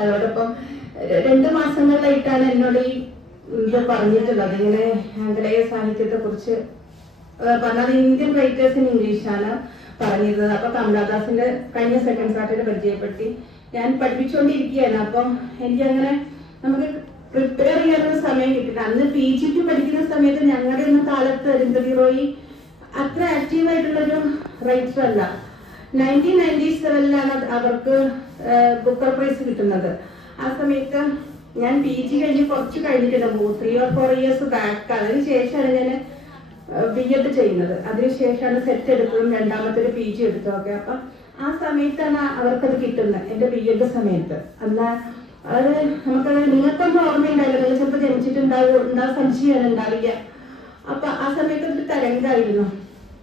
അതോടൊപ്പം 2 മാസങ്ങളിലായിട്ടാണ് എന്നോട് ഈ ഇത് പറഞ്ഞിട്ടുള്ളത്. ഇങ്ങനെ ആംഗലേയ സാഹിത്യത്തെ കുറിച്ച് പറഞ്ഞത്. ഇന്ത്യൻ റൈറ്റേഴ്സ് ഇൻ ഇംഗ്ലീഷാണ് പറഞ്ഞിരുന്നത്. അപ്പൊ കമലാദാസിന്റെ കഴിഞ്ഞ സെക്കൻഡ് സാറ്റർഡേ പരിചയപ്പെടുത്തി ഞാൻ പഠിപ്പിച്ചുകൊണ്ടിരിക്കുകയാണ്. അപ്പം എനിക്ക് അങ്ങനെ നമുക്ക് പ്രിപ്പയർ ചെയ്യാനുള്ള സമയം കിട്ടില്ല. അന്ന് PG പഠിക്കുന്ന സമയത്ത് ഞങ്ങളുടെ ഒന്നും കാലത്ത് അരുന്ധതി റോയി അത്ര ആക്റ്റീവായിട്ടുള്ളൊരു റൈറ്റർ അല്ല. 1997 അവർക്ക് ബുക്കർ പ്രൈസ് കിട്ടുന്നത്. ആ സമയത്ത് ഞാൻ PG കഴിഞ്ഞ് കുറച്ച് കഴിഞ്ഞിട്ടുണ്ട്, 3 or 4 years ബാക്ക്. അതിനുശേഷമാണ് ഞാൻ B.Ed ചെയ്യുന്നത്. അതിനുശേഷമാണ് സെറ്റ് എടുത്തതും രണ്ടാമത്തെ ഒരു PG എടുത്തതൊക്കെ. അപ്പം ആ സമയത്താണ് അവർക്കത് കിട്ടുന്നത്, എൻ്റെ B.Ed സമയത്ത്. അല്ല അത് നമുക്കത് നിങ്ങൾക്കൊന്നും ഓർമ്മയുണ്ടാവില്ല, നിങ്ങൾ ചിലപ്പോൾ ജനിച്ചിട്ടുണ്ടാവും, സംശയമാണ് ഉണ്ടാവില്ല. അപ്പൊ ആ സമയത്ത് ഒരു തരംഗമായിരുന്നു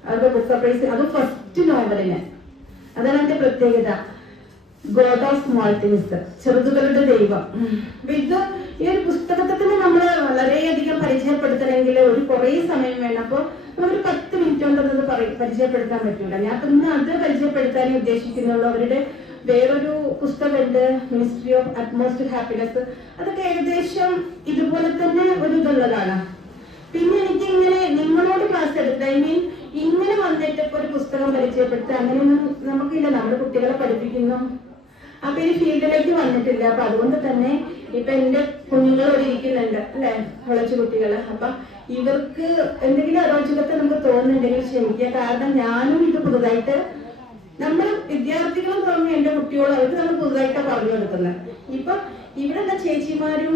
അവരുടെ ബുക്കർ പ്രൈസ്. അത് ഫസ്റ്റ് നോവലിന്. അതാണ് എൻ്റെ പ്രത്യേകത, ഗോഡ് ഓഫ് സ്മോൾ തിങ്സ്, ചെറുതുകളുടെ ദൈവം. അപ്പൊ ഇത് ഈ ഒരു പുസ്തകത്തെ തന്നെ നമ്മൾ വളരെയധികം പരിചയപ്പെടുത്തണമെങ്കിൽ ഒരു കുറേ സമയം വേണം. അപ്പോൾ നമ്മളൊരു 10 മിനിറ്റ് കൊണ്ടൊന്നും പരിചയപ്പെടുത്താൻ പറ്റൂല. ഞാൻ ഇന്ന് അത് പരിചയപ്പെടുത്താനേ ഉദ്ദേശിക്കുന്നുള്ളൂ. അവരുടെ വേറൊരു പുസ്തകമുണ്ട്, മിനിസ്ട്രി ഓഫ് അറ്റ്മോസ്റ്റ് ഹാപ്പിനെസ്. അതൊക്കെ ഏകദേശം ഇതുപോലെ തന്നെ ഒരു ഇതുള്ളതാണ്. പിന്നെ എനിക്ക് ഇങ്ങനെ നിങ്ങളോട് ക്ലാസ് എടുക്കുക, ഐ മീൻ ഇങ്ങനെ വന്നിട്ട് ഇപ്പൊ ഒരു പുസ്തകം പരിചയപ്പെടുത്തുക അങ്ങനെയൊന്നും നമുക്കില്ല. നമ്മുടെ കുട്ടികളെ പഠിപ്പിക്കുന്നു, അപ്പൊ ഈ ഫീൽഡിലേക്ക് വന്നിട്ടില്ല. അപ്പൊ അതുകൊണ്ട് തന്നെ ഇപ്പൊ എന്റെ കുഞ്ഞുങ്ങൾ ഇവിടെ ഇരിക്കുന്നുണ്ട് അല്ലെ, വിളച്ചു കുട്ടികള്. അപ്പൊ ഇവർക്ക് എന്തെങ്കിലും അരോചകത്തെ നമുക്ക് തോന്നുന്നുണ്ടെങ്കിൽ ക്ഷമിക്കുക. കാരണം ഞാനും ഇത് പുതുതായിട്ട്, നമ്മൾ വിദ്യാർത്ഥികളും തോന്നി എന്റെ കുട്ടികളും അവർക്ക് നമ്മൾ പുതുതായിട്ടാണ് പറഞ്ഞു കൊടുക്കുന്നത്. ഇപ്പൊ ഇവിടെയുള്ള ചേച്ചിമാരും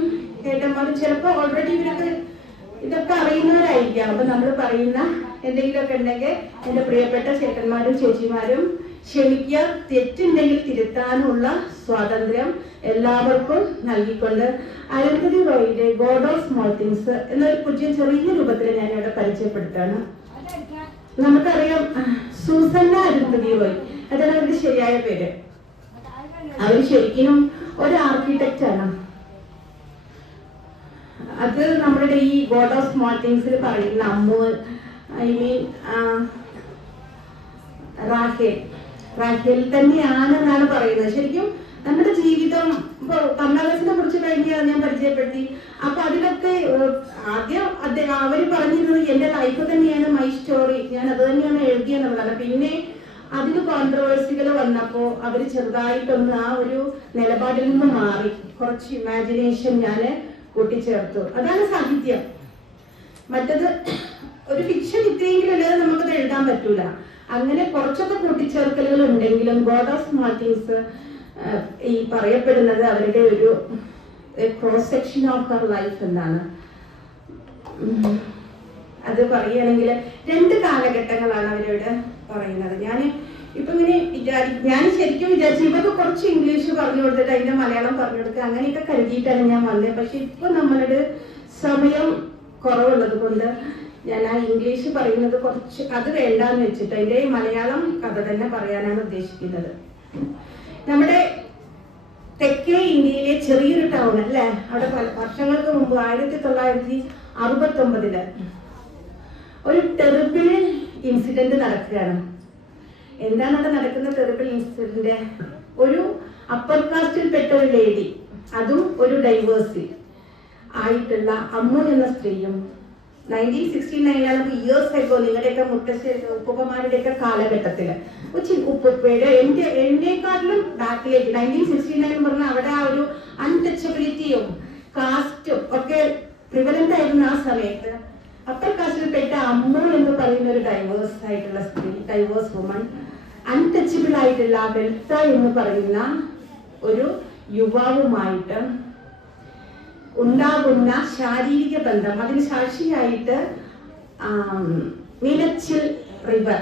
ഏട്ടന്മാരും ചിലപ്പോൾ ഓൾറെഡി ഇവരൊക്കെ ഇതൊക്കെ അറിയുന്നവരായിരിക്കാം. അപ്പൊ നമ്മൾ പറയുന്ന എന്തെങ്കിലുമൊക്കെ ഉണ്ടെങ്കിൽ എന്റെ പ്രിയപ്പെട്ട ചേട്ടന്മാരും ചേച്ചിമാരും ക്ഷമിക്കുക. തെറ്റുണ്ടെങ്കിൽ തിരുത്താനുള്ള സ്വാതന്ത്ര്യം എല്ലാവർക്കും നൽകിക്കൊണ്ട് അരുന്ധതി റോയിന്റെ ഗോഡ് ഓഫ് സ്മോൾ തിങ്സ് എന്നൊരു പുതിയ ചെറിയ രൂപത്തിൽ ഞാൻ ഇവിടെ പരിചയപ്പെടുത്താണ്. നമുക്കറിയാം സൂസന്ന അരുന്ധതി റോയ്, അതാണ് അവരുടെ ശരിയായ പേര്. അവർ ശരിക്കും ഒരു ആർക്കിടെക്റ്റ് ആണ്. അത് നമ്മുടെ ഈ ഗോഡ് ഓഫ് സ്മോൾ തിങ്സിൽ പറയുന്ന അമ്മു, ഐ മീൻ റാഖേൽ തന്നെയാണെന്നാണ് പറയുന്നത്. ശരിക്കും നമ്മുടെ ജീവിതം ഇപ്പൊ കമലാദാസിനെ കുറിച്ച് കഴിഞ്ഞ് ഞാൻ പരിചയപ്പെടുത്തി. അപ്പൊ അതിലൊക്കെ ആദ്യം അവര് പറഞ്ഞിരുന്നത് എന്റെ ലൈഫ് തന്നെയാണ് മൈ സ്റ്റോറി, ഞാൻ അത് തന്നെയാണ് എഴുതിയെന്നുള്ളതാണ്. പിന്നെ അതിന് കോൺട്രവേഴ്സികൾ വന്നപ്പോ അവര് ചെറുതായിട്ടൊന്ന് ആ ഒരു നിലപാടിൽ നിന്ന് മാറി കുറച്ച് ഇമാജിനേഷൻ ഞാൻ കൂട്ടിച്ചേർത്തു. അതാണ് സാഹിത്യം. മറ്റത് ഒരു ഫിക്ഷൻ ഇത്രയെങ്കിലും അല്ലാതെ നമുക്കത് എഴുതാൻ പറ്റൂല. അങ്ങനെ കുറച്ചൊക്കെ കൂട്ടിച്ചേർക്കലുകൾ ഉണ്ടെങ്കിലും ഗോഡ് ഓഫ് സ്മോൾ തിങ്സ് ഈ പറയപ്പെടുന്നത് അവരുടെ ഒരു cross section of her life എന്നാണ്. അത് പറയുകയാണെങ്കിൽ 2 കാലഘട്ടങ്ങളാണ് അവരോട് പറയുന്നത്. ഞാൻ ഇപ്പൊ ഇങ്ങനെ ഞാൻ ശരിക്കും വിചാരിച്ചു ഇവർക്ക് കുറച്ച് ഇംഗ്ലീഷ് പറഞ്ഞു കൊടുത്തിട്ട് അതിന്റെ മലയാളം പറഞ്ഞു കൊടുക്കുക അങ്ങനെയൊക്കെ കരുതിയിട്ടാണ് ഞാൻ വന്നത്. പക്ഷെ ഇപ്പൊ നമ്മളുടെ സമയം കുറവുള്ളത് കൊണ്ട് ഞാൻ ആ ഇംഗ്ലീഷ് പറയുന്നത് കുറച്ച് അത് വേണ്ടാന്ന് വെച്ചിട്ട് അതിന്റെ മലയാളം കഥ തന്നെ പറയാനാണ് ഉദ്ദേശിക്കുന്നത്. നമ്മുടെ തെക്കേ ഇന്ത്യയിലെ ചെറിയൊരു ടൗൺ അല്ലേ, അവിടെ വർഷങ്ങൾക്ക് മുമ്പ് 1969 ഒരു ടെറിബിൾ ഇൻസിഡന്റ് നടക്കുകയാണ്. എന്താണ് അവിടെ നടക്കുന്ന ടെറിബിൾ ഇൻസിഡന്റ്? ഒരു അപ്പർ കാസ്റ്റിൽപ്പെട്ട ഒരു ലേഡി, അതും ഒരു ഡൈവേഴ്സി ആയിട്ടുള്ള അമ്മു എന്ന സ്ത്രീയും 1969 ഇയേഴ്സ് ആയിക്കോ നിങ്ങളുടെയൊക്കെ ഉപ്പുപ്പമാരുടെയൊക്കെ കാലഘട്ടത്തില് ഉപ്പുപ്പയുടെ എന്റെക്കാട്ടിലും ബാക്കിലേക്ക് 1969 പറഞ്ഞാൽ അവിടെ ആ ഒരു അൺടച്ചബിലിറ്റിയും കാസ്റ്റും ഒക്കെ പ്രിവലന്റ് ആയിരുന്ന ആ സമയത്ത് അപ്പർ കാസ്റ്റിൽപ്പെട്ട അമ്മു എന്ന് പറയുന്ന ഒരു ഡൈവേഴ്സ് ആയിട്ടുള്ള സ്ത്രീ, ഡൈവേഴ്സ് വുമൺ, അൺടച്ചബിൾ ആയിട്ടുള്ള വെൽത്ത എന്ന് പറയുന്ന ഒരു യുവാവുമായിട്ട് ഉണ്ടാകുന്ന ശാരീരിക ബന്ധം, അതിന് സാക്ഷിയായിട്ട് നീലച്ചിൽ റിവർ.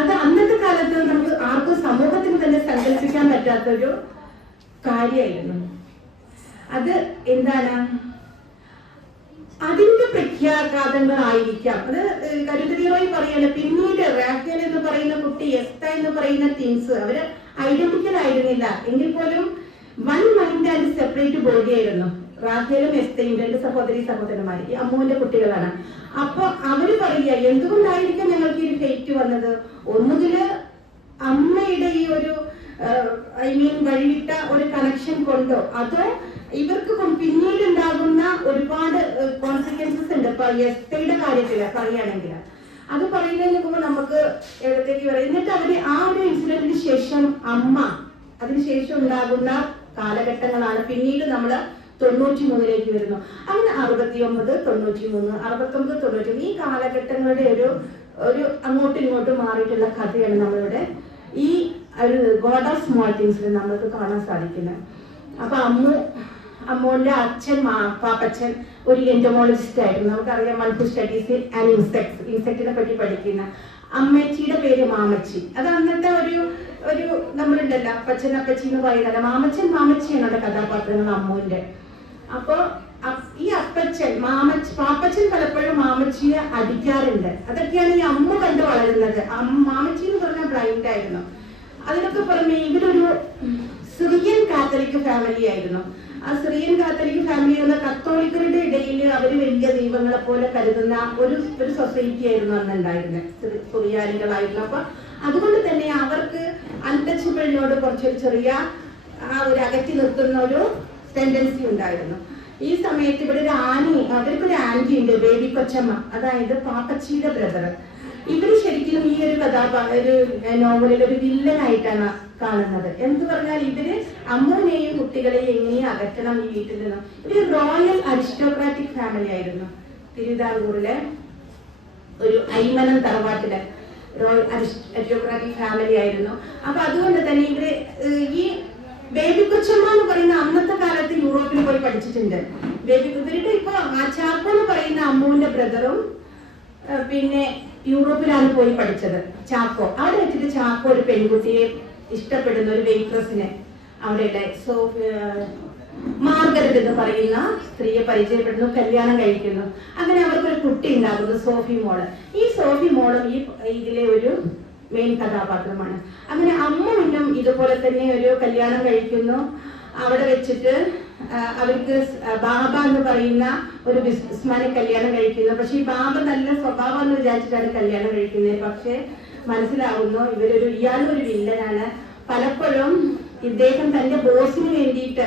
അത് അന്നത്തെ കാലത്ത് നമുക്ക് ആർക്കും സമൂഹത്തിന് തന്നെ സങ്കല്പിക്കാൻ പറ്റാത്തൊരു കാര്യമായിരുന്നു. അത് എന്താണ്, അതിന്റെ പ്രഖ്യാഘാതങ്ങളായിരിക്കാം. അത് അരുന്ധതി റോയ് പറയാണ്. പിന്നീട് റാഖേൽ എന്ന് പറയുന്ന കുട്ടി, എസ്ത എന്ന് പറയുന്ന ടീംസ് അവര് ഐഡന്റിക്കൽ ആയിരുന്നില്ല എങ്കിൽ പോലും one mind and separate body ആയിരുന്നു. റാഖേലും എസ്തയും 2 സഹോദരന്മാര്, ഈ അമ്മുവിന്റെ കുട്ടികളാണ്. അപ്പൊ അവര് പറയുക എന്തുകൊണ്ടായിരിക്കും ഞങ്ങൾക്ക് ഈ ഫേറ്റ് വന്നത്? ഒന്നുകില് അമ്മയുടെ ഈ ഒരു ഐ മീൻ വഴിവിട്ട ഒരു കണക്ഷൻ കൊണ്ടോ അതോ ഇവർക്ക് പിന്നീട് ഉണ്ടാകുന്ന ഒരുപാട് കോൺസിക്വൻസസ് ഉണ്ട്. ഇപ്പൊ എസ്തയുടെ കാര്യത്തില് പറയുകയാണെങ്കിൽ അത് പറയുന്നതിന് മുമ്പ് നമുക്ക് എവിടത്തേക്ക് പറയാം. എന്നിട്ട് അവര് ആ ഒരു ഇൻസിഡന്റിന് ശേഷം അമ്മ അതിനുശേഷം ഉണ്ടാകുന്ന കാലഘട്ടങ്ങളാണ് പിന്നീട് നമ്മള് 93 വരുന്നു. അങ്ങനെ 69, 93, 69, 90 ഈ കാലഘട്ടങ്ങളുടെ ഒരു അങ്ങോട്ടും ഇങ്ങോട്ടും മാറിയിട്ടുള്ള കഥയാണ് നമ്മളിവിടെ ഈ ഒരു ഗോഡ് ഓഫ് സ്മോൾ തിങ്സിൽ നമ്മൾക്ക് കാണാൻ സാധിക്കുന്നത്. അപ്പൊ അമ്മൂന്റെ അച്ഛൻ പാപ്പച്ചൻ ഒരു എൻറ്റമോളജിസ്റ്റ് ആയിരുന്നു. നമുക്കറിയാം മൾട്ടി സ്റ്റഡീസ് ആൻഡ് ഇൻസെക്റ്റിനെ പറ്റി പഠിക്കുന്ന. അമ്മച്ചിയുടെ പേര് മാമച്ചി. അത് അന്നത്തെ ഒരു നമ്മളുണ്ടല്ലോ അപ്പച്ചൻ അപ്പച്ചി എന്ന് പറയുന്നത്. മാമച്ചിയാണ് അവിടെ കഥാപാത്രങ്ങൾ അമ്മുവിന്റെ. അപ്പൊ ഈ അപ്പച്ചൻ പാപ്പച്ചൻ പലപ്പോഴും മാമച്ചിയെ അടിക്കാറുണ്ട്. അതൊക്കെയാണ് ഈ അമ്മ കണ്ടു വളരുന്നത്. മാമച്ചി എന്ന് പറഞ്ഞാൽ ബ്ലൈൻഡ് ആയിരുന്നു. അതിനൊക്കെ പുറമെ ഇവരൊരു സിറിയൻ കാത്തലിക് ഫാമിലി ആയിരുന്നു. ആ സിറിയൻ കാത്തലിക് ഫാമിലി എന്ന കത്തോലിക്കരുടെ ഇടയിൽ അവർ വലിയ ദൈവങ്ങളെ പോലെ കരുതുന്ന ഒരു സൊസൈറ്റി ആയിരുന്നു അന്നുണ്ടായിരുന്നത്, സുറിയാനികളായിരുന്നു. അപ്പൊ അതുകൊണ്ട് തന്നെ അവർക്ക് അൺടച്ചബിളിനോട് കുറച്ചൊരു ചെറിയ ഒരു അകറ്റി നിർത്തുന്ന ഒരു ടെൻഡൻസി ഉണ്ടായിരുന്നു. ഈ സമയത്ത് ഇവിടെ അവർക്കൊരു ആന്റി ഉണ്ട്, ബേബി കൊച്ചമ്മ, അതായത് പാപ്പച്ചിയുടെ ബ്രദർ. ഇവര് ശരിക്കും ഈ ഒരു നോവലിൽ ഒരു വില്ലനായിട്ടാണ് കാണുന്നത്. എന്ത് പറഞ്ഞാൽ ഇവര് അമ്മൂനെയും കുട്ടികളെയും എങ്ങനെയും അകറ്റണം ഈ വീട്ടിൽ നിന്നും. ഒരു റോയൽ അരിസ്റ്റോക്രാറ്റിക് ഫാമിലി ആയിരുന്നു. തിരുവിതാംകൂറിലെ ഒരു അയ്മനം തറവാട്ടിലെ റോയൽ അരിസ്റ്റോക്രാറ്റിക് ഫാമിലി ആയിരുന്നു. അപ്പൊ അതുകൊണ്ട് തന്നെ ഇവര് ഈ ബേബി കൊച്ചമ്മ എന്ന് പറയുന്ന അന്നത്തെ കാലത്ത് യൂറോപ്പിൽ പോയി പഠിച്ചിട്ടുണ്ട്. ഇവരുടെ ഇപ്പൊ ചാക്കോ എന്ന് പറയുന്ന അമ്മുവിന്റെ ബ്രദറും പിന്നെ യൂറോപ്പിലാണ് പോയി പഠിച്ചത്. ചാക്കോ അവിടെ വെച്ചിട്ട് ചാക്കോ ഒരു പെൺകുട്ടിയെ ഇഷ്ടപ്പെടുന്ന ഒരു വെയിട്രസിനെ അവിടെയുള്ള മാർഗരറ്റ് എന്ന് പറയുന്ന സ്ത്രീയെ പരിചയപ്പെടുന്നു, കല്യാണം കഴിക്കുന്നു. അങ്ങനെ അവർക്കൊരു കുട്ടി ഉണ്ടാകുന്നു, സോഫി മോള്. ഈ സോഫി മോളും ഈ ഇതിലെ ഒരു മെയിൻ കഥാപാത്രമാണ്. അങ്ങനെ അമ്മുവിനും ഇതുപോലെ തന്നെ ഒരു കല്യാണം കഴിക്കുന്നു. അവിടെ വെച്ചിട്ട് അവർക്ക് ബാബ എന്ന് പറയുന്ന ഒരു ബിസിനസ്മാനെ കല്യാണം കഴിക്കുന്നു. പക്ഷെ ഈ ബാബ നല്ല സ്വഭാവം എന്ന് വിചാരിച്ചിട്ടാണ് കല്യാണം കഴിക്കുന്നത്. പക്ഷെ മനസ്സിലാവുന്നു ഇയാളൊരു വില്ലനാണ്. പലപ്പോഴും ഇദ്ദേഹം തന്റെ ബോസിന് വേണ്ടിയിട്ട്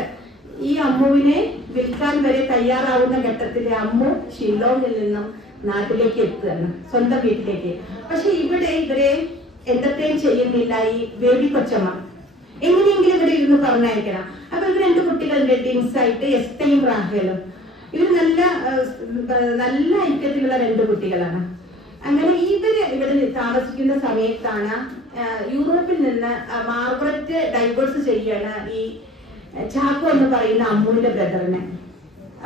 ഈ അമ്മുവിനെ വിൽക്കാൻ വരെ തയ്യാറാവുന്ന ഘട്ടത്തിൽ അമ്മു ഷില്ലോങ്ങിൽ നിന്നും നാട്ടിലേക്ക് എത്തുകയാണ്, സ്വന്തം വീട്ടിലേക്ക്. പക്ഷെ ഇവരെ എന്റർടൈൻ ചെയ്യുന്നില്ല ഈ ബേബി കൊച്ചമ്മ. എങ്ങനെയെങ്കിലും ഇവരെ ഇരുന്ന് പറഞ്ഞയക്കണം. അപ്പൊ ഇവർ 2 കുട്ടികളുടെ ടിൻസ് ആയിട്ട് എസ്തയും റാഹേലും. ഇവർ നല്ല ഐക്യത്തിലുള്ള 2 കുട്ടികളാണ്. അങ്ങനെ ഇവിടെ താമസിക്കുന്ന സമയത്താണ് യൂറോപ്പിൽ നിന്ന് മാർഗരറ്റ് ഡൈവേഴ്സ് ചെയ്യാണ് ഈ ചാക്കോ എന്ന് പറയുന്ന അമ്മുവിന്റെ ബ്രദറിനെ.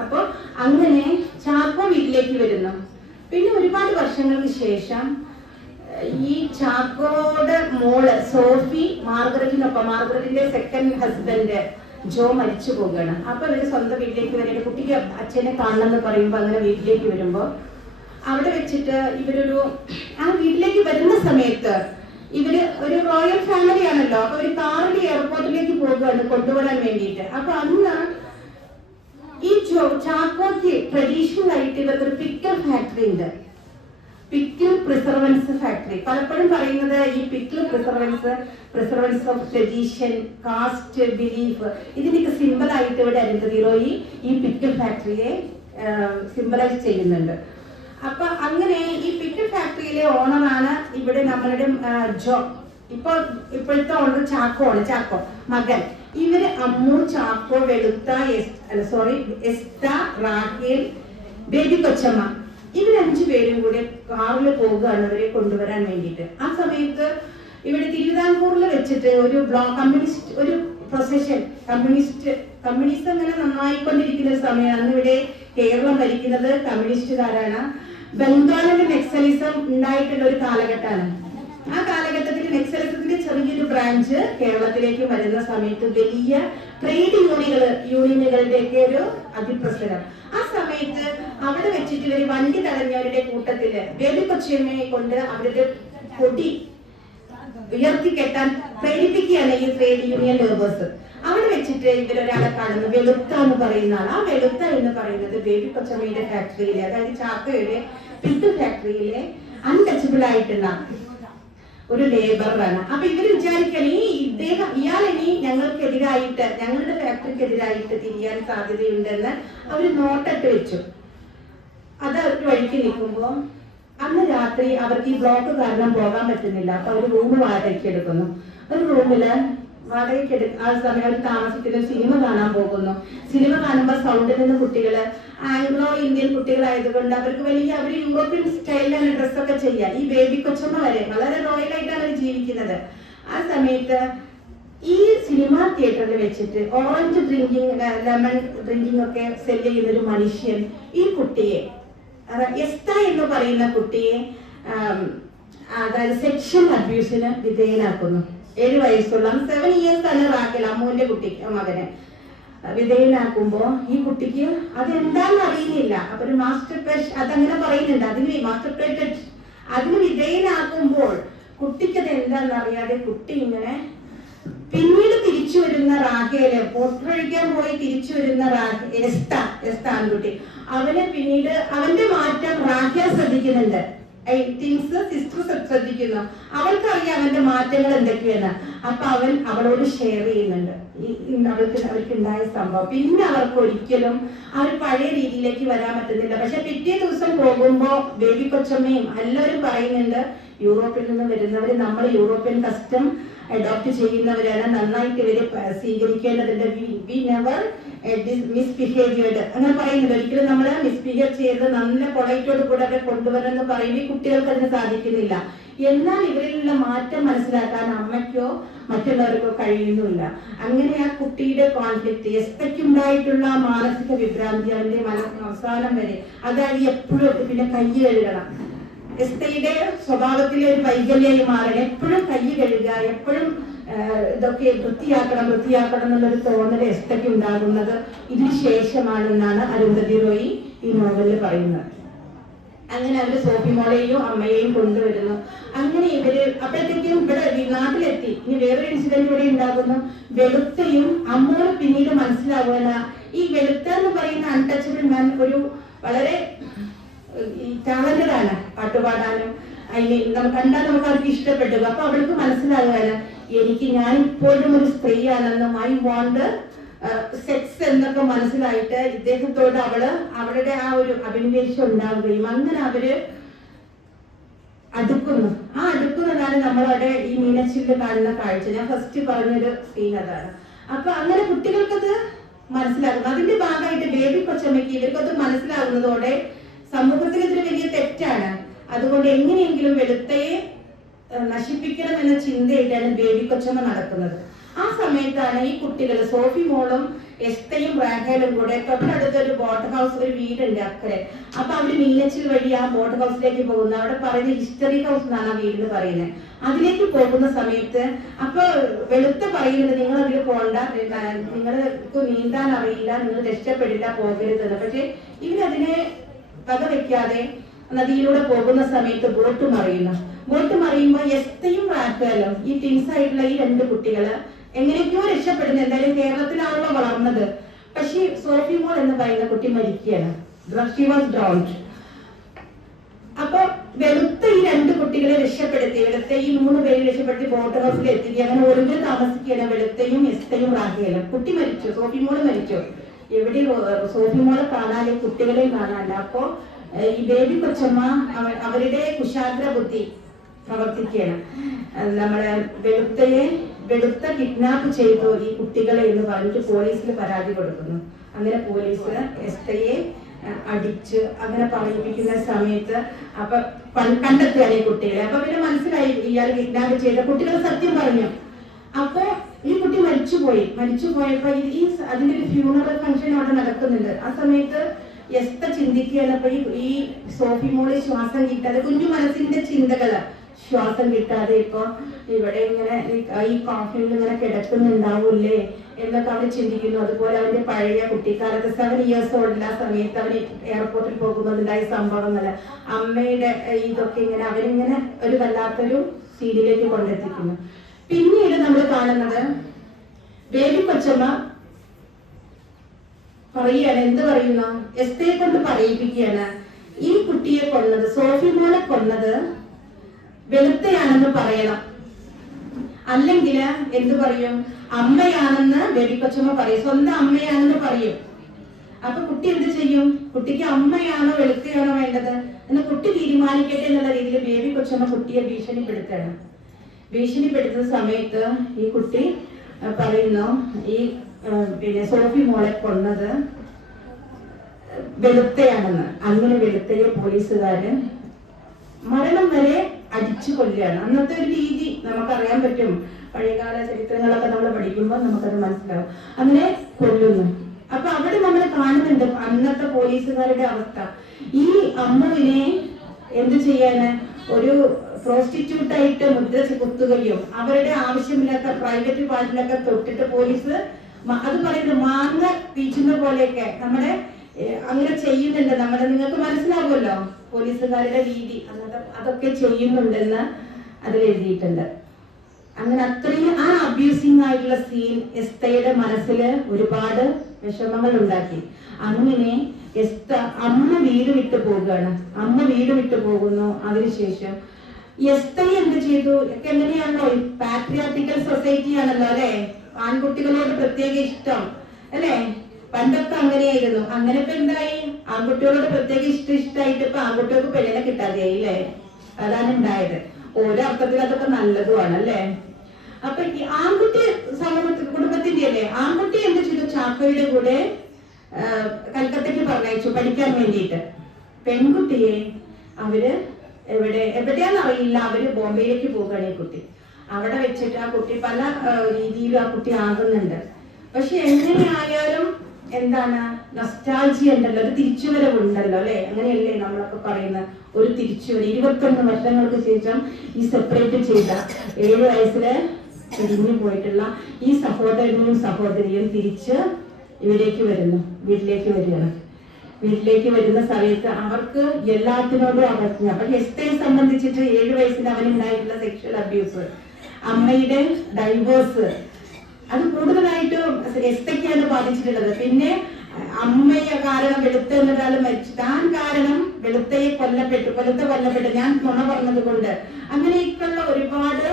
അപ്പൊ അങ്ങനെ ചാക്കോ വീട്ടിലേക്ക് വരുന്നു. പിന്നെ ഒരുപാട് വർഷങ്ങൾക്ക് ശേഷം ഈ ചാക്കോയുടെ മോള് സോഫി മാർഗരറ്റിന്റെ സെക്കൻഡ് ഹസ്ബൻഡ് ജോ മരിച്ചു പോവുകയാണ്. അപ്പൊ ഇവര് സ്വന്തം വീട്ടിലേക്ക് വരിക. കുട്ടിക്ക് അച്ഛനെ കാണണമെന്ന് പറയുമ്പോ അങ്ങനെ വീട്ടിലേക്ക് വരുമ്പോ അവിടെ വെച്ചിട്ട് ആ വീട്ടിലേക്ക് വരുന്ന സമയത്ത് ഇവര് ഒരു റോയൽ ഫാമിലി ആണല്ലോ. അപ്പൊ ഒരു കാറിൽ എയർപോർട്ടിലേക്ക് പോകുകയാണ് കൊണ്ടുവരാൻ വേണ്ടിയിട്ട്. അപ്പൊ അന്ന് ഈ ചാക്കോക്ക് ട്രഡീഷണൽ ആയിട്ട് ഇവർക്കൊരു പിക്കൽ ഫാക്ടറി ഉണ്ട്, പിക്കിൾ പ്രിസർവൻസ് ഫാക്ടറി. പലപ്പോഴും പറയുന്നത് ഈ pickle preservance of tradition, caste, belief, ഇതിനൊക്കെ സിമ്പിൾ ആയിട്ട് ഇവിടെ അരുന്ധതി റോയി ഈ പിക്കിൾ ഫാക്ടറിയെ സിംബലൈസ് ചെയ്യുന്നുണ്ട്. അപ്പൊ അങ്ങനെ ഈ പിക്കിൾ ഫാക്ടറിയിലെ ഓണറാണ് ഇവിടെ നമ്മളുടെ ജോ. ഇപ്പോഴത്തെ ഓണർ ചാക്കോ മകൻ. ഇവര് അമ്മു, ചാക്കോ, എസ്ത, റാഹേൽ, ബേബി കൊച്ചമ്മ, ഇവർ 5 പേരും കൂടെ കാറിൽ പോവുകയാണ് അവരെ കൊണ്ടുവരാൻ വേണ്ടിയിട്ട്. ആ സമയത്ത് ഇവിടെ തിരുവിതാംകൂറിൽ വെച്ചിട്ട് ഒരു കമ്മ്യൂണിസ്റ്റ് ഒരു പ്രൊസഷൻ, കമ്മ്യൂണിസ്റ്റ് അങ്ങനെ നന്നായിക്കൊണ്ടിരിക്കുന്ന സമയമാണ്. ഇവിടെ കേരളം ഭരിക്കുന്നത് കമ്മ്യൂണിസ്റ്റുകാരാണ്. ബംഗാളിലെ നെക്സലിസം ഉണ്ടായിട്ടുള്ള ഒരു കാലഘട്ടമാണ്. ആ കാലഘട്ടത്തിൽ നെക്സലിസത്തിന്റെ ചെറിയൊരു ബ്രാഞ്ച് കേരളത്തിലേക്ക് വരുന്ന സമയത്ത് വലിയ ട്രേഡ് യൂണിയനുകളുടെയൊക്കെ ഒരു അതിപ്രസരം. ആ സമയത്ത് അവിടെ വെച്ചിട്ട് ഇവര് വണ്ടി തടഞ്ഞവരുടെ കൂട്ടത്തില് ബേബി കൊച്ചമ്മയെ കൊണ്ട് അവരുടെ കൊടി ഉയർത്തിക്കെട്ടാൻ പ്രേരിപ്പിക്കുകയാണ് ഈ ട്രേഡ് യൂണിയൻ ലേബേഴ്സ്. അവിടെ വെച്ചിട്ട് ഇവരൊരാളെ കാണുന്നു, വെളുത്ത എന്ന് പറയുന്ന ആൾ. ആ വെളുത്ത എന്ന് പറയുന്നത് ബേബി കൊച്ചമ്മയുടെ ഫാക്ടറിയിലെ, അതായത് ചാക്കോയുടെ പിക്കിൾ ഫാക്ടറിയിലെ അൺടച്ചബിൾ ആയിട്ടുള്ള ഒരു ലേബറാണ്. അപ്പൊ ഇവര് വിചാരിക്കണം ഇയാൾ ഇനി ഞങ്ങൾക്കെതിരായിട്ട്, ഞങ്ങളുടെ ഫാക്ടറിക്കെതിരായിട്ട് തിരിയാൻ സാധ്യതയുണ്ടെന്ന് അവര് നോട്ടിട്ട് വെച്ചു. അത് ഒരു വഴിക്ക് നിൽക്കുമ്പോ അന്ന് രാത്രി അവർക്ക് ഈ ബ്ലോക്ക് കാരണം പോകാൻ പറ്റുന്നില്ല. അപ്പൊ അവര് റൂം വാടകയ്ക്ക് എടുക്കുന്നു. ഒരു റൂമില് വാടകയ്ക്ക് ആ സമയം അവർ താമസിക്കുന്ന സിനിമ കാണാൻ പോകുന്നു. സിനിമ കാണുമ്പോൾ സൗണ്ടിൽ നിന്ന് കുട്ടികള് ആംഗ്ലോ ഇന്ത്യൻ കുട്ടികളായതുകൊണ്ട് അവർക്ക് അവർ യൂറോപ്യൻ സ്റ്റൈലിലാണ് ഡ്രസ്സൊക്കെ ചെയ്യുക. ഈ ബേബി കൊച്ചമ്മ വരെ വളരെ റോയലായിട്ടാണ് അവർ ജീവിക്കുന്നത്. ആ സമയത്ത് ഈ സിനിമാ തിയേറ്ററിൽ വെച്ചിട്ട് ഓറഞ്ച് ഡ്രിങ്കിങ്, ലെമൺ ഡ്രിങ്കിങ് ഒക്കെ സെല് ചെയ്യുന്ന ഒരു മനുഷ്യൻ ഈ കുട്ടിയെ, എസ്ത എന്ന് പറയുന്ന കുട്ടിയെ അതായത് സെക്ഷൽ അബ്യൂസിന് വിധേയനാക്കുന്നു. 7 വയസ്സുള്ള 7 years ആണ് റാഖേൽ, അമ്മുവിന്റെ കുട്ടി മകനെ വിധേയനാക്കുമ്പോ ഈ കുട്ടിക്ക് അതെന്താന്ന് അറിയുന്നില്ല. അപ്പൊ ഒരു മാസ്റ്റർ പേഷ് അതങ്ങനെ പറയുന്നുണ്ട്, അതിന് മാസ്റ്റർ പേറ്റഡ് അതിന് വിധേയനാക്കുമ്പോൾ കുട്ടിക്ക് അത് എന്താന്ന് അറിയാതെ കുട്ടി ഇങ്ങനെ പിന്നീട് തിരിച്ചു വരുന്ന റാഖേല് പൊട്ടൊഴിക്കാൻ പോയി തിരിച്ചു വരുന്ന എസ്ത ആൺകുട്ടി, അവനെ പിന്നീട് അവന്റെ മാറ്റം റാഖേൽ ശ്രദ്ധിക്കുന്നുണ്ട്. സിസ്റ്റർ ശ്രദ്ധിക്കുന്നു. അവൾക്കറിയാം അവന്റെ മാറ്റങ്ങൾ എന്തൊക്കെയാണ്. അപ്പൊ അവൻ അവളോട് ഷെയർ ചെയ്യുന്നുണ്ട് അവർക്ക് ഉണ്ടായ സംഭവം. പിന്നെ അവർക്ക് ഒരിക്കലും ആ ഒരു പഴയ രീതിയിലേക്ക് വരാൻ പറ്റുന്നില്ല. പക്ഷെ പിറ്റേ ദിവസം പോകുമ്പോ ബേബി കൊച്ചമ്മയും എല്ലാവരും പറയുന്നുണ്ട്, യൂറോപ്പിൽ നിന്ന് വരുന്നവര് നമ്മൾ യൂറോപ്യൻ കസ്റ്റം അഡോപ്റ്റ് ചെയ്യുന്നവരാണ്, നന്നായിട്ട് ഇവരെ സ്വീകരിക്കേണ്ടതുണ്ട്. വി നെവർ മിസ്ബിഹേവിയർഡ് അങ്ങനെ പറയുന്നുണ്ട്. ഒരിക്കലും നമ്മൾ മിസ്ബിഹേവ് ചെയ്ത് നല്ല പൊളൈറ്റോട് കൂടെ അവരെ കൊണ്ടുവരുമെന്ന് പറയുമ്പോൾ കുട്ടികൾക്ക് അതിന് സാധിക്കുന്നില്ല. എന്നാൽ ഇവരിലുള്ള മാറ്റം മനസ്സിലാക്കാൻ അമ്മയ്ക്കോ മറ്റുള്ളവർക്കോ കഴിയുന്നില്ല. അങ്ങനെ ആ കുട്ടിയുടെ കോൺഫ്ലിക്റ്റ്, എസ്തയ്ക്കുണ്ടായിട്ടുള്ള മാനസിക വിഭ്രാന്തി അവന്റെ അവസാനം വരെ, അതായത് എപ്പോഴും പിന്നെ കൈ കഴുകണം. എസ്തയുടെ സ്വഭാവത്തിലെ ഒരു വൈകല്യമായി മാറണം. എപ്പോഴും കൈ കഴുകുക, എപ്പോഴും ഇതൊക്കെ വൃത്തിയാക്കണം എന്നുള്ളൊരു തോന്നൽ എസ്തയ്ക്ക് ഉണ്ടാകുന്നത് ഇതിന് ശേഷമാണെന്നാണ് അരുന്ധതി റോയി ഈ നോവലിൽ പറയുന്നത്. അങ്ങനെ അവര് സോഫി മോളെയും അമ്മയെയും കൊണ്ടുവരുന്നു. അങ്ങനെ ഇവര് അപ്പോഴത്തേക്കും ഇവിടെ നാട്ടിലെത്തി. ഇനി വേറൊരു ഇൻസിഡന്റ് ഇവിടെ ഉണ്ടാകുന്നു. വെളുത്തയും അമ്മോട് പിന്നീട് മനസ്സിലാവുക, ഈ വെളുത്ത എന്ന് പറയുന്ന അൺടച്ചബിൾ മാൻ ഒരു വളരെ ടാലന്റഡ് ആണ്, പാട്ടുപാടാനും നമുക്ക് കണ്ടാൽ നമുക്ക് അവർക്ക് ഇഷ്ടപ്പെട്ടു. അപ്പൊ അവൾക്ക് മനസ്സിലാകുകയാണ്, ഞാൻ ഇപ്പോഴും ഒരു സ്ത്രീയാണെന്നും ഐ വാണ്ട് സെക്സ് എന്നൊക്കെ മനസ്സിലായിട്ട് ഇദ്ദേഹത്തോട് അവളുടെ ആ ഒരു അഭിനിവേശം ഉണ്ടാവുകയും അങ്ങനെ അവര് അടുക്കുന്നു. ആ അടുക്കുന്നതാണ് നമ്മളവിടെ ഈ മീനച്ചില് കാണുന്ന കാഴ്ച. ഞാൻ ഫസ്റ്റ് പറഞ്ഞൊരു സീൻ അതാണ്. അപ്പൊ അങ്ങനെ കുട്ടികൾക്കത് മനസ്സിലാക്കുന്നു. അതിന്റെ ഭാഗമായിട്ട് ബേബി കൊച്ചമ്മയ്ക്ക് ഇവർക്കത് മനസ്സിലാകുന്നതോടെ സമൂഹത്തിൽ ഇതൊരു വലിയ തെറ്റാണ്, അതുകൊണ്ട് എങ്ങനെയെങ്കിലും വെളുത്തയെ നശിപ്പിക്കണം എന്ന ചിന്തയായിട്ടാണ് ബേബി കൊച്ചമ്മ നടക്കുന്നത്. ആ സമയത്താണ് ഈ കുട്ടികൾ സോഫി മോളും എസ്തയും റാഖേലും കൂടെ തൊട്ടടുത്തൊരു ബോട്ട് ഹൗസ്, ഒരു വീടുണ്ട് അക്കരെ. അപ്പൊ അവര് മീനച്ചിൽ വഴി ആ ബോട്ട് ഹൗസിലേക്ക് പോകുന്നു. അവിടെ പറയുന്നത് ഹിസ്റ്ററി ഹൗസ് എന്നാണ് ആ വീടിന് പറയുന്നത്. അതിലേക്ക് പോകുന്ന സമയത്ത് അപ്പൊ വെളുത്ത പറയുന്നത്, നിങ്ങൾ അതിൽ പോണ്ട, നിങ്ങൾക്ക് നീന്താൻ അറിയില്ല, നിങ്ങൾ രക്ഷപ്പെടില്ല, പോകരുതെന്ന്. പക്ഷെ ഇവരതിനെ വകവെക്കാതെ നദിയിലൂടെ പോകുന്ന സമയത്ത് ബോട്ട് മറിയുമ്പോ എസ്തയും റാഖേലും ഈ ടിൻസ് ആയിട്ടുള്ള ഈ 2 കുട്ടികള് എങ്ങനെയൊക്കെയോ രക്ഷപ്പെടുന്നു. എന്തായാലും കേരളത്തിലാണല്ലോ വളർന്നത്. പക്ഷെ സോഫി മോൾ എന്ന് പറയുന്ന കുട്ടി മരിക്കുകയാണ്. അപ്പൊ വെളുത്ത ഈ 2 കുട്ടികളെ രക്ഷപ്പെടുത്തി, വെളുത്ത ഈ 3 പേരെ രക്ഷപ്പെടുത്തി ബോട്ട് ഹൗസിൽ എത്തിക്കുക. അങ്ങനെ ഒരുമിച്ച് താമസിക്കുകയാണ് വെളുത്തയും എസ്തയും റാഖേലും. കുട്ടി മരിച്ചു, സോഫി മോള് മരിച്ചു. എവിടെ സോഫി മോളെ കാണാതെ കുട്ടികളെയും കാണാനില്ല. അപ്പോ ഈ ബേബി കൊച്ചമ്മ അവരുടെ കുശാഗ്ര ബുദ്ധി പ്രവർത്തിക്കുകയാണ്. നമ്മുടെ വെളുത്ത കിഡ്നാപ്പ് ചെയ്തു ഈ കുട്ടികളെ എന്ന് പറഞ്ഞിട്ട് പോലീസിൽ പരാതി കൊടുക്കുന്നു. അങ്ങനെ പോലീസ് എസ്തയെ അടിച്ച് അങ്ങനെ പറയിപ്പിക്കുന്ന സമയത്ത് അപ്പൊ കണ്ടെത്തുകയാണ് ഈ കുട്ടികളെ. അപ്പൊ പിന്നെ മനസ്സിലായി ഇയാൾ കിഡ്നാപ്പ് ചെയ്ത കുട്ടികൾ സത്യം പറഞ്ഞു. അപ്പൊ ഈ കുട്ടി മരിച്ചുപോയപ്പോ ഈ അതിന്റെ ഒരു ഫ്യൂണറൽ ഫംഗ്ഷൻ അവിടെ നടക്കുന്നുണ്ട്. ആ സമയത്ത് എസ്ത ചിന്തിക്കുകയാണ്, അപ്പൊ ഈ സോഫി മോള് ശ്വാസം കിട്ടാതെ, കുഞ്ഞു മനസ്സിന്റെ ചിന്തകള്, ശ്വാസം കിട്ടാതെ ഇപ്പൊ ഇവിടെ ഇങ്ങനെ ഈ കോഫിയിൽ ഇങ്ങനെ കിടക്കുന്നുണ്ടാവൂല്ലേ എന്നൊക്കെ അവര് ചിന്തിക്കുന്നു. അതുപോലെ അവന്റെ പഴയ കുട്ടിക്കാലത്ത് 7 years old ആ സമയത്ത് അവന് എയർപോർട്ടിൽ പോകുന്നതുണ്ടായ സംഭവങ്ങള്, അമ്മയുടെ ഇതൊക്കെ ഇങ്ങനെ അവരിങ്ങനെ ഒരു വല്ലാത്തൊരു സീനിലേക്ക് കൊണ്ടെത്തിക്കുന്നു. പിന്നീട് നമ്മൾ കാണുന്നത് ബേബി കൊച്ചമ്മ പറയുകയാണ്, എന്ത് പറയുന്നു, എസ്തയെ കൊണ്ട് പറയിപ്പിക്കുകയാണ്, ഈ കുട്ടിയെ കൊന്നത്, സോഫി മോളെ കൊന്നത് വെളുത്തയാണെന്ന് പറയണം. അല്ലെങ്കിൽ എന്ത് പറയും? അമ്മയാണെന്ന് ബേബി കൊച്ചമ്മ പറയും, സ്വന്തം അമ്മയാണെന്ന് പറയും. അപ്പൊ കുട്ടി എന്ത് ചെയ്യും? കുട്ടിക്ക് അമ്മയാണോ വെളുത്തയാണോ വേണ്ടത് എന്ന് കുട്ടി തീരുമാനിക്കട്ടെ എന്നുള്ള രീതിയിൽ ബേബി കൊച്ചമ്മ കുട്ടിയെ ഭീഷണിപ്പെടുത്തണം. ഭീഷണിപ്പെടുത്തുന്ന സമയത്ത് ഈ കുട്ടി പറയുന്നു, ഈ പിന്നെ സോഫി മോളെ കൊന്നത് വെളുത്തയാണെന്ന്. അങ്ങനെ വെളുത്തയെ പോലീസുകാര് മരണം വരെ അടിച്ചു കൊല്ലുകയാണ്. അന്നത്തെ ഒരു രീതി നമുക്കറിയാൻ പറ്റും, പഴയകാല ചരിത്രങ്ങളൊക്കെ നമ്മൾ പഠിക്കുമ്പോൾ നമുക്കത് മനസ്സിലാവും. അങ്ങനെ കൊല്ലുന്നു. അപ്പൊ അവിടെ നമ്മൾ കാണുന്നുണ്ട് അന്നത്തെ പോലീസുകാരുടെ അവസ്ഥ. ഈ അമ്മുവിനെ എന്ത് ചെയ്യാന്, ഒരു പ്രോസ്റ്റിറ്റ്യൂട്ടായിട്ട് മുദ്ര കുത്തുകയും അവരുടെ ആവശ്യമില്ലാത്ത പ്രൈവറ്റ് പാർട്ടിലൊക്കെ തൊട്ടിട്ട് പോലീസ് അത് പറയുന്നത് മാങ്ങ പീച്ചുന്ന പോലെയൊക്കെ നമ്മുടെ അങ്ങനെ ചെയ്യുന്നുണ്ട്. നമ്മുടെ നിങ്ങൾക്ക് മനസ്സിലാവുമല്ലോ പോലീസുകാരുടെ രീതി, അങ്ങനത്തെ അതൊക്കെ ചെയ്യുന്നുണ്ടെന്ന് അതിൽ എഴുതിയിട്ടുണ്ട്. അങ്ങനെ അത്രയും ആ അബ്യൂസിംഗ് ആയിട്ടുള്ള സീൻ എസ്തയുടെ മനസ്സിൽ ഒരുപാട് വിഷമങ്ങൾ ഉണ്ടാക്കി. അങ്ങനെ എസ്ത അമ്മ വീട് വിട്ടു പോവുകയാണ്. അമ്മ വീട് വിട്ടു പോകുന്നു. അതിനുശേഷം എസ്തയെ എന്ത് ചെയ്തു? ഒക്കെ എങ്ങനെയാണല്ലോ, പാട്രിയാർട്ടിക്കൽ സൊസൈറ്റി ആണല്ലോ അല്ലെ, ആൺകുട്ടികളോട് പ്രത്യേക ഇഷ്ടം അല്ലെ, പണ്ടൊക്കെ അങ്ങനെയായിരുന്നു. അങ്ങനെ ഇപ്പൊ എന്തായി? ആൺകുട്ടികളോട് പ്രത്യേക ഇഷ്ടമായിട്ട് ഇപ്പൊ ആൺകുട്ടികൾക്ക് പെണ്ണിനെ കിട്ടാതെയായി അല്ലേ? അതാണ് ഉണ്ടായത്. ഓരോ അർത്ഥത്തിൽ അതൊക്കെ നല്ലതുമാണ് അല്ലേ. അപ്പൊ ഈ ആൺകുട്ടി കുടുംബത്തിന്റെ അല്ലേ, ആൺകുട്ടി എന്ത് ചെയ്തു? ചാക്കോയുടെ കൂടെ കൽക്കത്തയ്ക്ക് പറഞ്ഞയച്ചു പഠിക്കാൻ വേണ്ടിയിട്ട്. പെൺകുട്ടിയെ അവര് എവിടെയാന്ന് അറിയില്ല, അവര് ബോംബെയിലേക്ക് പോകുകയാണ്. ഈ കുട്ടി അവിടെ വെച്ചിട്ട് ആ കുട്ടി പല രീതിയിലും ആ കുട്ടി ആകുന്നുണ്ട്. പക്ഷെ എങ്ങനെയായാലും എന്താണ്, നൊസ്റ്റാൾജി ഉണ്ടല്ലോ, ഒരു തിരിച്ചുവരവുണ്ടല്ലോ അല്ലെ. അങ്ങനെയല്ലേ നമ്മളൊക്കെ പറയുന്നത്, ഒരു തിരിച്ചുവരവ്. 21 വർഷങ്ങൾക്ക് ശേഷം ഈ സെപ്പറേറ്റ് ചെയ്ത 7 വയസ്സില് പിരിഞ്ഞു പോയിട്ടുള്ള ഈ സഹോദരനും സഹോദരിയും തിരിച്ച് ഇവിടേക്ക് വരുന്നു, വീട്ടിലേക്ക് വരികയാണ്. വീട്ടിലേക്ക് വരുന്ന സമയത്ത് അവർക്ക് എല്ലാത്തിനോടും അവജ്ഞ. അപ്പൊ എസ്തയെ സംബന്ധിച്ചിട്ട് 7 വയസ്സിൽ അവനുണ്ടായിട്ടുള്ള സെക്ഷൽ അബ്യൂസ്, അമ്മയുടെ ഡൈവേഴ്സ്, അത് കൂടുതലായിട്ടും എസ്തയ്ക്കാണ് ബാധിച്ചിട്ടുള്ളത്. പിന്നെ അമ്മയെ കാരണം വെളുത്ത എന്നൊരാൾ മരിച്ചു, താൻ കാരണം വെളുത്തയെ കൊല്ലപ്പെട്ടു, ഞാൻ നുണ പറഞ്ഞത് കൊണ്ട്, അങ്ങനെയൊക്കെയുള്ള ഒരുപാട്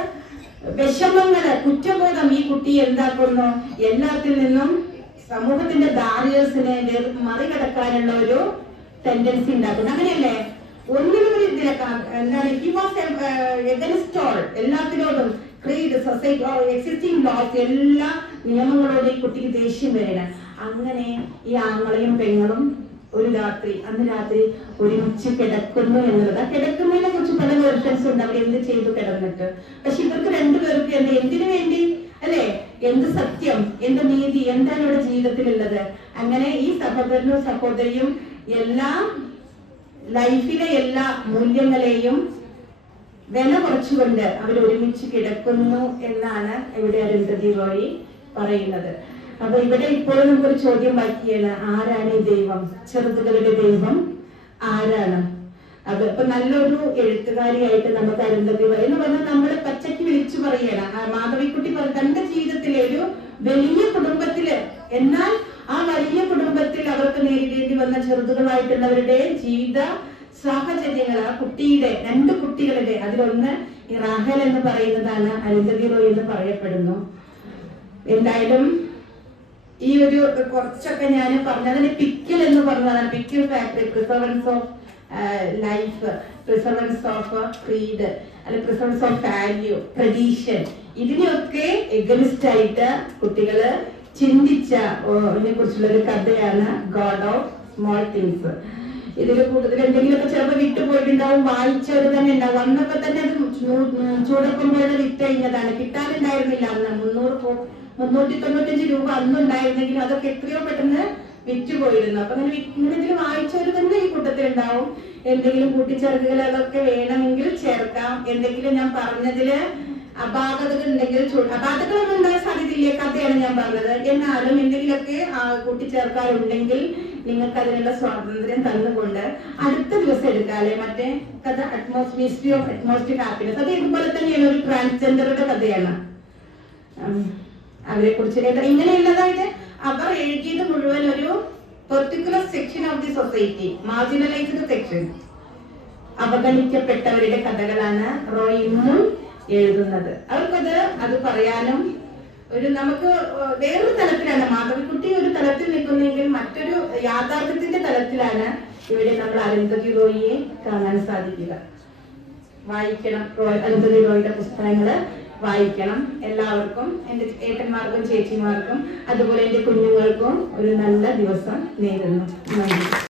വിഷമങ്ങള്, കുറ്റബോധം ഈ കുട്ടി എന്താക്കുന്നു, എല്ലാത്തിൽ നിന്നും സമൂഹത്തിന്റെ ബാരിയേഴ്സിനെ മറികടക്കാനുള്ള ഒരു ടെൻഡൻസി ഉണ്ടാക്കുന്നു. അങ്ങനെയല്ലേ? ഒന്നിനും ഇതിലൊക്കെ എന്താണ്, ഹി വാസ് എഗൻസ്റ്റ് ഓൾ, എല്ലാത്തിനോടും ക്രീഡ്, സൊസൈറ്റി, എക്സിസ്റ്റിംഗ് ലോസ്, എല്ലാ നിയമങ്ങളോടും ഈ കുട്ടിക്ക് ദേഷ്യം വരണം. അങ്ങനെ ഈ ആങ്ങളെയും പെങ്ങളും അന്ന് രാത്രി ഒരുമിച്ച് കിടക്കുന്നു എന്നുള്ളത്. ആ കിടക്കുന്നതിനെ കുറിച്ച് പല വേർഷൻസ് ഉണ്ട്, അവർ എന്ത് ചെയ്തു കിടന്നിട്ട്. പക്ഷെ ഇവർക്ക് രണ്ടുപേർക്ക് എന്തിനു വേണ്ടി അല്ലെ, എന്ത് സത്യം, എന്ത് നീതി, എന്താണ് ഇവിടെ ജീവിതത്തിലുള്ളത്? അങ്ങനെ ഈ സഹോദരനും സഹോദരിയും എല്ലാ ലൈഫിലെ എല്ലാ മൂല്യങ്ങളെയും വില കുറച്ചുകൊണ്ട് അവർ ഒരുമിച്ച് കിടക്കുന്നു എന്നാണ് ഇവിടെ അരുന്ധതി റോയ് പറയുന്നത്. അപ്പൊ ഇവിടെ ഇപ്പോഴും നമുക്കൊരു ചോദ്യം ബാക്കിയാണ്, ആരാണ് ഈ ദൈവം? ചെറുതുകളുടെ ദൈവം ആരാണ്? അത് ഇപ്പൊ നല്ലൊരു എഴുത്തുകാരിയായിട്ട് നമുക്ക് അരുന്ധതി റോയ് എന്ന് പറഞ്ഞാൽ നമ്മള് പച്ചയ്ക്ക് വിളിച്ചു പറയണം. മാധവിക്കുട്ടി തന്റെ ജീവിതത്തിലെ ഒരു വലിയ കുടുംബത്തില്, എന്നാൽ ആ വലിയ കുടുംബത്തിൽ അവർക്ക് നേരിടേണ്ടി വന്ന ചെറുതുകളായിട്ടുള്ളവരുടെ ജീവിത സാഹചര്യങ്ങൾ, ആ കുട്ടിയുടെ 2 കുട്ടികളുടെ അതിലൊന്ന് റാഹേൽ എന്ന് പറയുന്നതാണ് അരുന്ധതി റോയ് എന്ന് പറയപ്പെടുന്നു. എന്തായാലും ഈ ഒരു കുറച്ചൊക്കെ ഞാൻ പറഞ്ഞതിന് പിക്കിൽ എന്ന് പറഞ്ഞതാണ്, pickle factory, preservance of life, preservance of creed, അല്ലെങ്കിൽ പ്രിസർവൻസ് ഓഫ് വാല്യൂ, ട്രഡീഷൻ, ഇതിനെയൊക്കെ എഗനിസ്റ്റ് ആയിട്ട് കുട്ടികള് ചിന്തിച്ച കുറിച്ചുള്ള ഒരു കഥയാണ് ഗോഡ് ഓഫ് സ്മോൾ തിങ്സ്. ഇതിൽ കൂടുതൽ എന്തെങ്കിലുമൊക്കെ ചിലപ്പോൾ വിട്ടുപോയിട്ടുണ്ടാവും, വായിച്ചവര് തന്നെ ഉണ്ടാവും. അന്നൊക്കെ തന്നെ അത് ചൂടക്കുമ്പോഴേ വിറ്റ് കഴിഞ്ഞതാണ്, കിട്ടാനുണ്ടായിരുന്നില്ല അന്ന്. 395 രൂപ അന്നുണ്ടായിരുന്നെങ്കിലും അതൊക്കെ എത്രയോ പെട്ടെന്ന് വിറ്റുപോയിരുന്നു. അപ്പൊ അങ്ങനെ ഇതിൽ വായിച്ചവര് തന്നെ ഈ കൂട്ടത്തിൽ ഉണ്ടാവും. എന്തെങ്കിലും കൂട്ടിച്ചേർക്കുകൾ അതൊക്കെ വേണമെങ്കിൽ ചേർക്കാം. എന്തെങ്കിലും ഞാൻ പറഞ്ഞതില് അപാകതകൾ ഉണ്ടെങ്കിൽ, അപാകതകളൊന്നും ഉണ്ടായ സാധ്യതയില്ല, കഥയാണ് ഞാൻ പറഞ്ഞത്. എന്നാലും എന്തെങ്കിലുമൊക്കെ കൂട്ടിച്ചേർക്കാറുണ്ടെങ്കിൽ നിങ്ങൾക്ക് അതിനുള്ള സ്വാതന്ത്ര്യം തന്നുകൊണ്ട് അടുത്ത ദിവസം എടുക്കാല്ലേ മറ്റേ കഥ, മിസ്റ്ററി ഓഫ് അറ്റ്മോസ്ഫിയർ ഹാപ്പിനെസ്. അത് ഇതുപോലെ തന്നെയാണ്, ഒരു ട്രാൻസ്ജെൻഡറുടെ കഥയാണ്. അവരെ കുറിച്ച് ഇങ്ങനെയുള്ളതായിട്ട് അവർ എഴുതിയത് മുഴുവൻ ഒരു particular section of the society, marginalised section. അവഗണിക്കപ്പെട്ടവരുടെ കഥകളാണ് റോയ് ഇന്നും എഴുതുന്നത്. അത് പറയാനും നമുക്ക് വേറൊരു തലത്തിലാണ് മാധവിക്കുട്ടി ഒരു തലത്തിൽ നിൽക്കുന്നെങ്കിൽ മറ്റൊരു യാഥാർത്ഥ്യത്തിന്റെ തലത്തിലാണ് ഇവിടെ നമ്മൾ അരുന്ധതി റോയിയെ കാണാൻ സാധിക്കുക. വായിക്കണം, അരുന്ധതി റോയിയുടെ പുസ്തകങ്ങള് വായിക്കണം. എല്ലാവർക്കും, എൻ്റെ ഏട്ടന്മാർക്കും ചേച്ചിമാർക്കും അതുപോലെ എൻ്റെ കുഞ്ഞുങ്ങൾക്കും ഒരു നല്ല ദിവസം നേരുന്നു. നന്ദി.